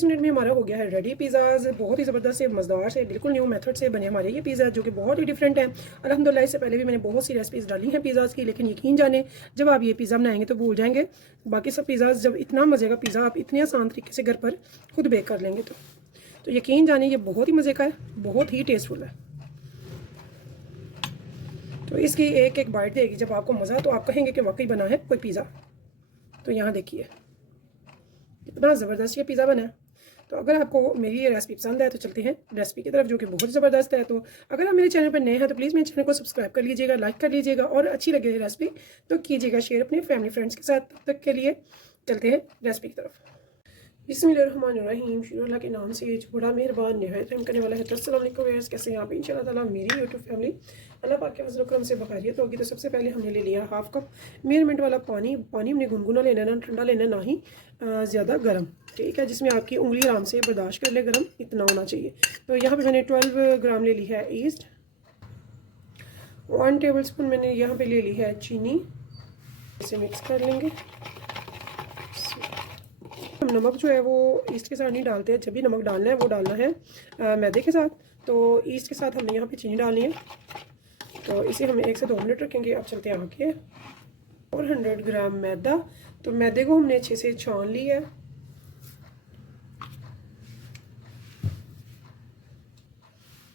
25 minute में हमारा हो गया है रेडी। पिज़्ज़ाज़ बहुत ही ज़बरदस्त से मज़ेदार से बिल्कुल न्यू मेथड से बने हमारे ये पिज़्ज़ा, जो कि बहुत ही डिफरेंट है। अल्हम्दुलिल्लाह इससे पहले भी मैंने बहुत सी रेसिपीज़ डाली हैं पिज़्ज़ाज़ की, लेकिन यकीन जाने जब आप ये पिज़्ज़ा बनाएंगे तो भूल जाएंगे बाकी सब पिज़्ज़ाज़। जब इतना मज़े का पिज़्ज़ा आप इतने आसान तरीके से घर पर खुद बेक कर लेंगे तो यकीन जाने ये बहुत ही मज़े का है, बहुत ही टेस्टफुल है। तो इसकी एक एक बाइट देगी जब आपको मज़ा, तो आप कहेंगे कि वाकई बना है कोई पिज़्ज़ा। तो यहाँ देखिए कितना ज़बरदस्त ये पिज़्ज़ा बना है। तो अगर आपको मेरी ये रेसिपी पसंद है तो चलते हैं रेसिपी की तरफ, जो कि बहुत ज़बरदस्त है। तो अगर आप मेरे चैनल पर नए हैं तो प्लीज़ मेरे चैनल को सब्सक्राइब कर लीजिएगा, लाइक कर लीजिएगा, और अच्छी लगे रेसिपी तो कीजिएगा शेयर अपने फैमिली फ्रेंड्स के साथ। तब तक के लिए चलते हैं रेसिपी की तरफ। बिस्मिल्लाहिर्रहमानिर्रहीम, शुरू अल्लाह के नाम से जो बड़ा मेहरबान निहायत रहम करने वाला है। अस्सलाम वालेकुम व्यूअर्स, कैसे हैं आप? इंशाल्लाह ताला मेरी यूट्यूब फैमिली अल्लाह पाक के फज़ल करम से बखैरियत होगी। तो सबसे पहले हमने ले लिया हाफ़ कप मेजरमेंट वाला पानी। पानी हमने गुनगुना लेना, ना ठंडा लेना, ना ही ज़्यादा गर्म, ठीक है, जिसमें आपकी उंगली आराम से बर्दाश्त कर ले, गर्म इतना होना चाहिए। तो यहाँ पर मैंने 12 ग्राम ले ली है ईस्ट, 1 टेबल स्पून मैंने यहाँ पर ले ली है चीनी। इसे मिक्स कर लेंगे। हम नमक जो है वो ईस्ट के साथ नहीं डालते हैं, जब भी नमक डालना है वो डालना है मैदे के साथ। तो ईस्ट के साथ हमने यहाँ पे चीनी डालनी है। तो इसे हम 1 से 2 मिनट रखेंगे। अब चलते हैं आगे। 400 ग्राम मैदा। तो मैदे को हमने अच्छे से छान लिया है।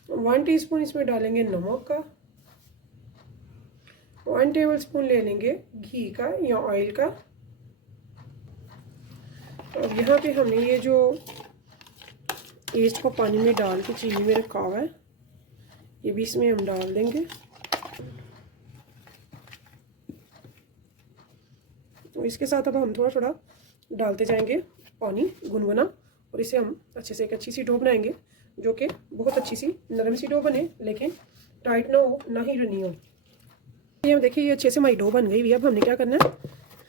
वन टीस्पून इसमें डालेंगे नमक का, 1 टेबल स्पून ले लेंगे घी का या ऑयल का। और यहाँ पे हमने ये जो ईस्ट को पानी में डाल के चीनी में रखा हुआ है, ये भी इसमें हम डाल देंगे। तो इसके साथ अब हम थोड़ा थोड़ा डालते जाएंगे पानी गुनगुना, और इसे हम अच्छे से एक अच्छी सी डो बनाएंगे, जो कि बहुत अच्छी सी नरम सी डो बने, लेकिन टाइट ना हो ना ही रनी हो। ये देखिए ये अच्छे से हमारी डो बन गई हुई है। अब हमने क्या करना है,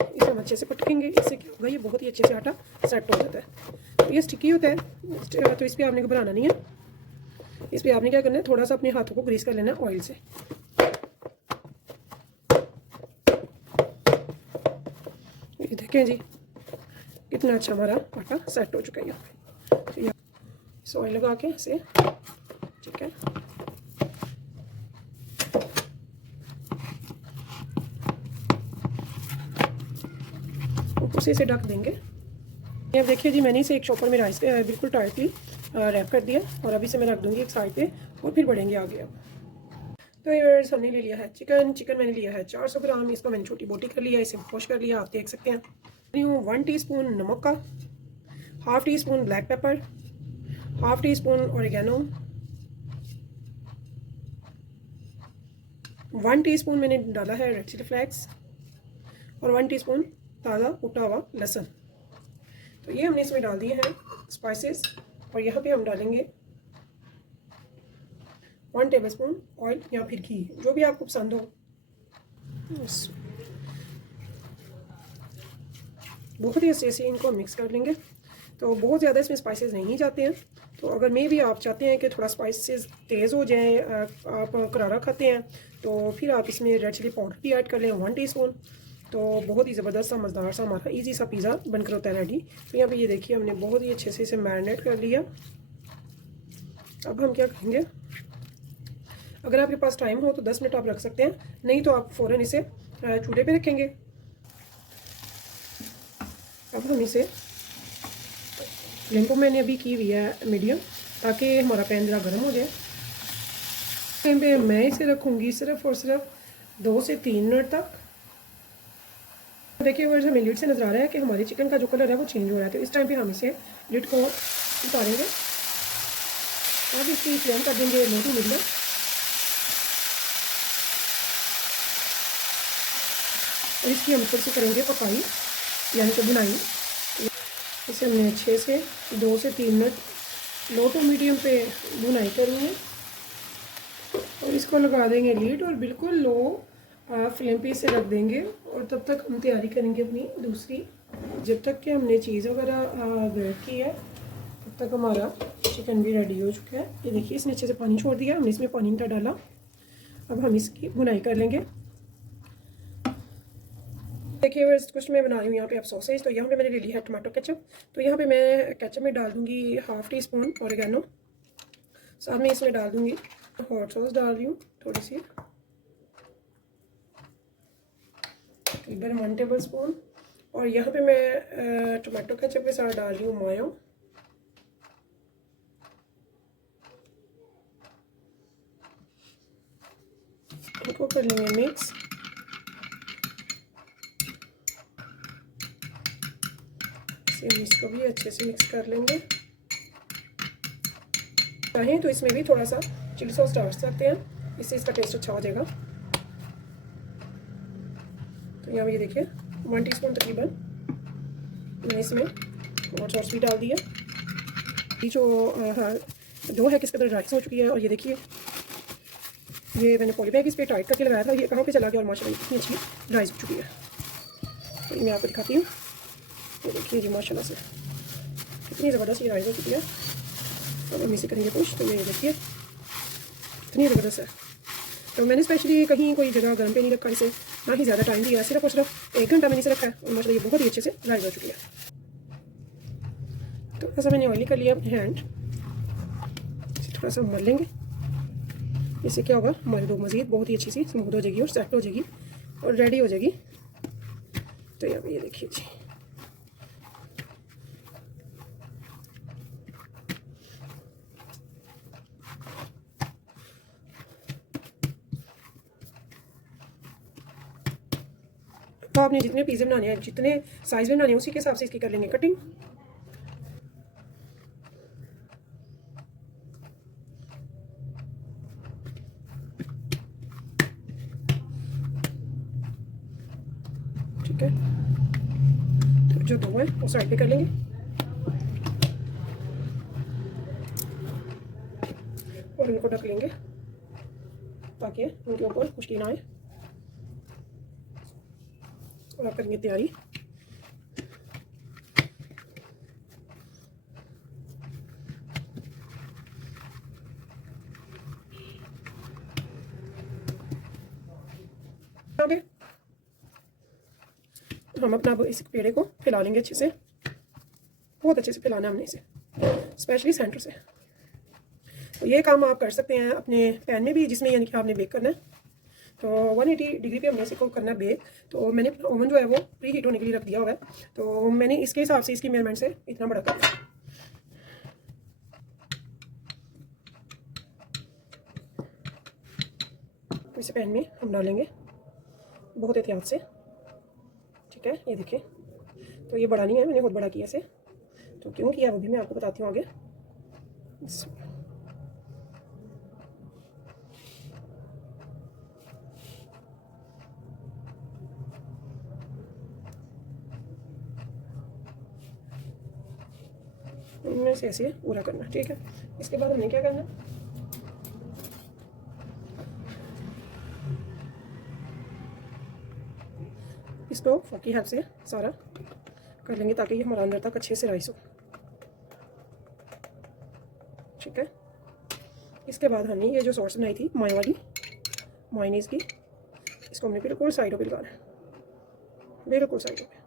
इसे हम अच्छे से पटकेंगे। इससे क्या होगा, ये बहुत ही अच्छे से आटा सेट हो जाता है। तो ये स्टिकी होता है, तो इस पर आपने घबराना नहीं है। इस पर आपने क्या करना है, थोड़ा सा अपने हाथों को ग्रीस कर लेना है ऑयल से। ये देखें जी कितना अच्छा हमारा आटा सेट हो चुका है यहाँ पे। तो इस ऑयल लगा के इसे, ठीक है, उसी से ढक देंगे। ये देखिए जी मैंने इसे एक चॉपर में राइस बिल्कुल टाइटली रैप कर दिया, और अभी से मैं रख दूंगी एक साइड पे, और फिर बढ़ेंगे आगे। अब तो यार्स हमने ले लिया है चिकन मैंने लिया है 400 ग्राम। इसको मैंने छोटी बोटी कर लिया, इसे वॉश कर लिया, आप देख सकते हैं। 1 टीस्पून नमक का, half tea spoon black pepper, half tea spoon oregano, 1 teaspoon मैंने डाला है रेड चिली फ्लेक्स, और 1 टीस्पून ताज़ा कुटा हुआ लहसुन। तो ये हमने इसमें डाल दिए हैं स्पाइसेस। और यहाँ पे हम डालेंगे 1 टेबल स्पून ऑयल या फिर घी, जो भी आपको पसंद हो। बहुत ही अच्छे से इनको मिक्स कर लेंगे। तो बहुत ज़्यादा इसमें स्पाइसेस नहीं जाते हैं। तो अगर मे भी आप चाहते हैं कि थोड़ा स्पाइसेस तेज़ हो जाएं, आप करारा खाते हैं, तो फिर आप इसमें रेड चिली पाउडर भी ऐड कर लें 1 टीस्पून। तो बहुत ही ज़बरदस्त सा मज़ेदार सा हमारा इजी सा पिज़्ज़ा बनकर होता है रेडी। तो यहाँ पे ये देखिए हमने बहुत ही अच्छे से इसे मैरिनेट कर लिया। अब हम क्या करेंगे, अगर आपके पास टाइम हो तो 10 मिनट आप रख सकते हैं, नहीं तो आप फ़ौरन इसे चूल्हे पे रखेंगे। अब हम इसे फ्लेम को मैंने अभी की हुई है मीडियम, ताकि हमारा पैन ज़रा गर्म हो जाए। फ्लेम पे मैं इसे रखूँगी सिर्फ और सिर्फ 2 से 3 मिनट तक। देखिए अगर हमें लिड से नज़र आ रहा है कि हमारे चिकन का जो कलर है वो चेंज हो रहा है, तो इस टाइम पे हम इसे लिड को उतारेंगे। अब इसकी फ्लेम कर देंगे लो टू मीडियम। और इसकी हम फिर से करेंगे पकाई, यानी कि बुनाई। इसे हमने अच्छे से 2 से 3 मिनट लो टू मीडियम पे बुनाई करनी है। और इसको लगा देंगे लीड, और बिल्कुल लो फ्लेम पे इसे रख देंगे। और तब तक हम तैयारी करेंगे अपनी दूसरी। जब तक कि हमने चीज़ वगैरह ग्रेट की है, तब तक हमारा चिकन भी रेडी हो चुका है। ये देखिए इसने अच्छे से पानी छोड़ दिया, हमने इसमें पानी नहीं डाला। अब हम इसकी बुनाई कर लेंगे। देखिए देखिए व्यूअर्स, कुछ मैं बना रही हूँ यहाँ पे अब सॉसेज। तो यहाँ पे मैंने ले लिया है टमाटो केचप। तो यहाँ पे मैं केचप में डाल दूँगी हाफ़ टी स्पून ऑरिगेनो। साथ में इसमें डाल दूँगी हॉट सॉस, डाल रही हूँ थोड़ी सी, तकरीबन 1 टेबल स्पून। और यहाँ पे मैं टमाटो केचप के साथ डाल रही हूँ मायो। इनको कर लेंगे मिक्स। इसको भी अच्छे से मिक्स कर लेंगे। चाहें तो इसमें भी थोड़ा सा चिली सॉस डाल सकते हैं, इससे इसका टेस्ट अच्छा हो जाएगा। तो यहाँ ये देखिए 1 टीस्पून तकरीबन मैंने इसमें हॉट सॉस भी डाल दिया। ये जो डो है किस कदर राइस हो चुकी है। और ये देखिए ये मैंने पॉली बैग इस पर टाइट करके लगाया था, ये कहाँ पे चला गया और माशाल्लाह इतनी अच्छी राइस हो चुकी है। तो मैं आपको दिखाती हूँ। ये देखिए जी माशाल्लाह से कितनी ज़बरदस्त ये राइस हो चुकी है। अब हम इसे करेंगे पुश। तो ये देखिए इतनी ज़बरदस्त है। तो मैंने स्पेशली कहीं कोई जगह गर्म पे नहीं रखा इसे, ना ही ज़्यादा टाइम दिया, सिर्फ और सिर्फ 1 घंटा मैंने इसे रखा है और माशाल्लाह ये बहुत ही अच्छे से राइस हो चुकी है। तो ऐसा मैंने ऑयली कर लिया अपने हैंड, इसे थोड़ा सा मल लेंगे। इससे क्या होगा, हमारी डो मज़ीद बहुत ही अच्छी सी स्मूथ हो जाएगी और सेट हो जाएगी और रेडी हो जाएगी। तो यहाँ पे ये देखिए जी तो आपने जितने पिज़्ज़े बनाने हैं, जितने साइज़ में बनाने हैं, उसी के हिसाब से इसकी कर लेंगे कटिंग। ठीक है, तो जो दो है वो साइड पे कर लेंगे और इनको ढक लेंगे ताकि उनके ऊपर खुशकी ना आए। और आप करेंगे तैयारी। हम अपना इस पेड़े को फैला लेंगे अच्छे से, बहुत अच्छे से फैलाना है हमने इसे, स्पेशली सेंटर से। तो ये काम आप कर सकते हैं अपने पैन में भी, जिसमें यानी कि आपने बेक करना है। तो 180 डिग्री पे हमने इसे को करना है बेक। तो मैंने ओवन जो है वो प्री हीट होने के लिए रख दिया हुआ है। तो मैंने इसके हिसाब से इसकी मेजरमेंट से इतना बड़ा कर दिया। तो इस पैन में हम डालेंगे बहुत एहतियात से। ठीक है, ये देखिए तो ये बड़ा नहीं है, मैंने बहुत बड़ा किया इसे। तो क्यों किया वो भी मैं आपको बताती हूँ आगे। इनमें से ऐसे पूरा करना। ठीक है, इसके बाद हमने क्या करना, इसको फोक की हेल्प से सारा कर लेंगे ताकि ये हमारा अंदर तक अच्छे से राइस हो। ठीक है, इसके बाद हमने ये जो सॉस बनाई थी माय वाली मायोनीज़ की, इसको हमने बिल्कुल साइडों पे लगाना है, बिल्कुल साइडों पे।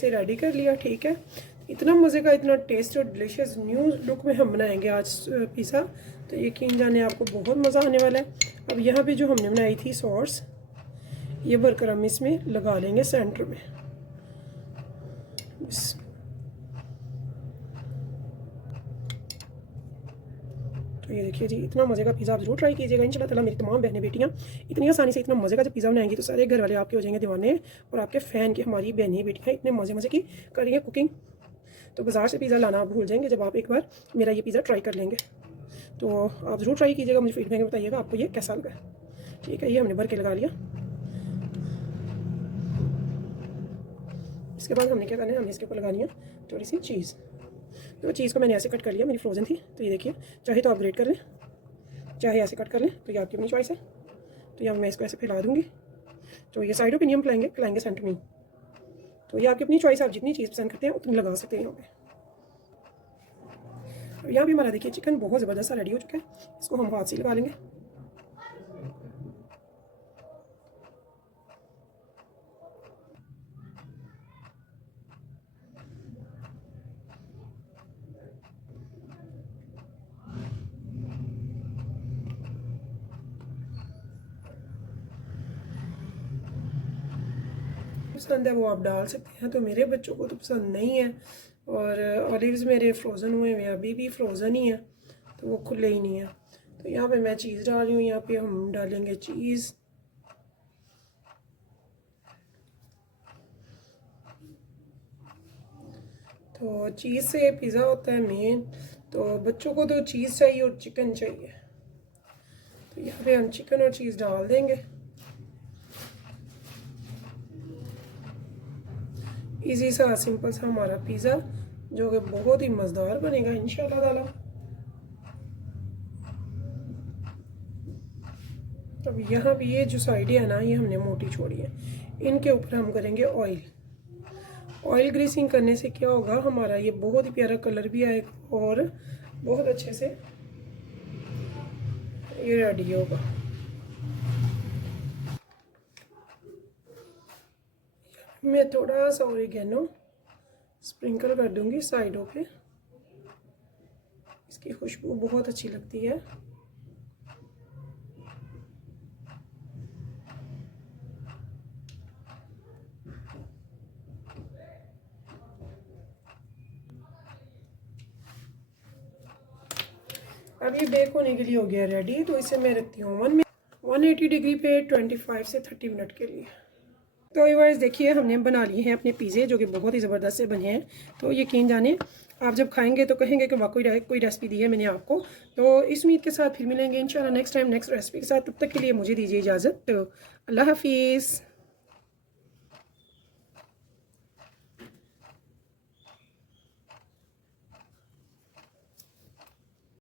इसे रेडी कर लिया। ठीक है, इतना मज़े का, इतना टेस्ट और डिलीशियस न्यू लुक में हम बनाएंगे आज पिज़्ज़ा। तो यकीन जाने आपको बहुत मज़ा आने वाला है। अब यहाँ पे जो हमने बनाई थी सॉस, ये भरकर हम इसमें लगा लेंगे सेंटर में। तो ये देखिए जी, इतना मज़े का पिज़्ज़ा आप जरूर ट्राई कीजिएगा इंशाल्लाह ताला। मेरी तमाम बहनें बेटियाँ इतनी आसानी से इतना मज़े का जब पिज़्ज़ा बनाएंगी तो सारे घर वाले आपके हो जाएंगे दीवाने और आपके फ़ैन की। हमारी बहनें बेटियाँ इतने मज़े की कर रही हैं कुकिंग, तो बाज़ार से पिज़्ज़ा लाना आप भूल जाएंगे जब आप एक बार मेरा ये पिज़्ज़ा ट्राई कर लेंगे। तो आप ज़रूर ट्राई कीजिएगा, मुझे फीडबैक में बताइएगा आपको ये कैसा लगा। ठीक है, ये हमने भर के लगा लिया। इसके बाद हमने क्या करना है, हमने इसके ऊपर लगानी है थोड़ी सी चीज़। तो चीज़ को मैंने ऐसे कट कर लिया, मेरी फ्रोज़न थी। तो ये देखिए, चाहे तो आप ग्रेट कर लें, चाहे ऐसे कट कर लें, तो ये आपकी अपनी चॉइस है। तो यहाँ मैं इसको ऐसे फैला दूँगी। तो ये साइडों पे नहीं हम खिलाएंगे सेंटर में। तो ये आपकी अपनी चॉइस, आप जितनी चीज़ पसंद करते हैं उतनी लगा सकते हैं यहाँ पे। अब यहाँ भी हमारा देखिए चिकन बहुत ज़बरदस्त सा रेडी हो चुका है। इसको हम हाथ से लगा लेंगे। पसंद है वो आप डाल सकते हैं। तो मेरे बच्चों को तो पसंद नहीं है, और ऑलिव्स मेरे फ्रोज़न हुए हुए अभी भी फ्रोज़न ही है, तो वो खुले ही नहीं है। तो यहाँ पे मैं चीज़ डाल रही हूँ। यहाँ पे हम डालेंगे चीज़। तो चीज़ से पिज़्ज़ा होता है मेन, तो बच्चों को तो चीज़ चाहिए और चिकन चाहिए। तो यहाँ पे हम चिकन और चीज़ डाल देंगे। इजी सा सिंपल सा हमारा पिज़्ज़ा, जो कि बहुत ही मज़ेदार बनेगा इंशाल्लाह ताला। अब यहाँ भी ये जो साइड है ना, ये हमने मोटी छोड़ी है, इनके ऊपर हम करेंगे ऑयल। ऑयल ग्रीसिंग करने से क्या होगा, हमारा ये बहुत ही प्यारा कलर भी आएगा और बहुत अच्छे से ये रेडी होगा। मैं थोड़ा सा ऑरिगेनो स्प्रिंकल कर दूंगी साइडों पे, इसकी खुशबू बहुत अच्छी लगती है। अब ये बेक होने के लिए हो गया रेडी, तो इसे मैं रखती हूँ ओवन में 180 डिग्री पे 25 से 30 मिनट के लिए। तो व्यूअर्स देखिए, हमने बना लिए हैं अपने पिज़्ज़े, जो कि बहुत ही ज़बरदस्त से बने हैं। तो यकीन जाने आप जब खाएंगे तो कहेंगे कि वाकई कोई रेसिपी दी है मैंने आपको। तो इस उम्मीद के साथ फिर मिलेंगे इंशाल्लाह नेक्स्ट टाइम नेक्स्ट रेसिपी के साथ। तब तक के लिए मुझे दीजिए इजाज़त। तो अल्लाह हाफिज़।